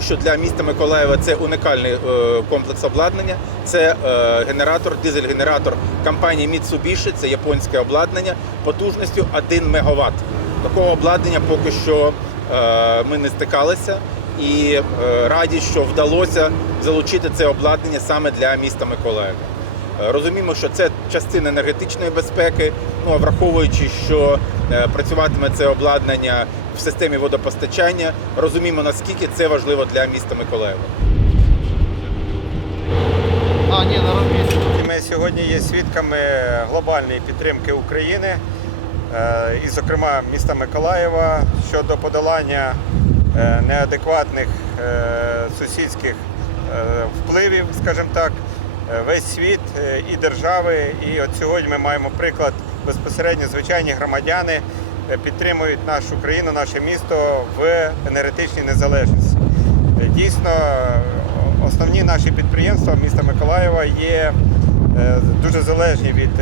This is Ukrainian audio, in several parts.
що для міста Миколаєва це унікальний е, комплекс обладнання. Це е, генератор, дизель-генератор компанії Mitsubishi, це японське обладнання потужністю 1 МВт. Такого обладнання поки що е, ми не стикалися і раді, що вдалося залучити це обладнання саме для міста Миколаєва. Е, Розуміємо, що це частина енергетичної безпеки. Ну а враховуючи, що е, працюватиме це обладнання в системі водопостачання, розуміємо наскільки це важливо для міста Миколаєва. А, ні. Ми сьогодні є свідками глобальної підтримки України е, і, зокрема, міста Миколаєва щодо подолання неадекватних сусідських впливів, скажімо так. Е, Весь світ е, і держави, і от сьогодні ми маємо приклад безпосередньо звичайні громадяни е, підтримують нашу країну, наше місто в енергетичній незалежності. Дійсно, основні наші підприємства міста Миколаєва є дуже залежні від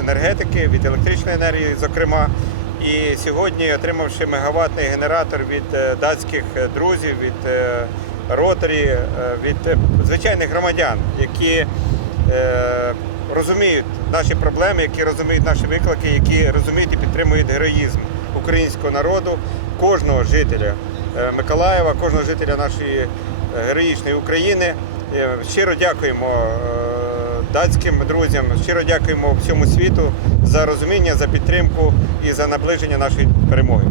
енергетики, від електричної енергії, зокрема. І сьогодні, отримавши мегаваттний генератор від датських друзів, від роторі, е, від е, звичайних громадян, які е, розуміють наші проблеми, які розуміють наші виклики, які розуміють і підтримують героїзм українського народу, кожного жителя Миколаєва, кожного жителя нашої героїчної України. Щиро дякуємо датським друзям, щиро дякуємо всьому світу за розуміння, за підтримку і за наближення нашої перемоги.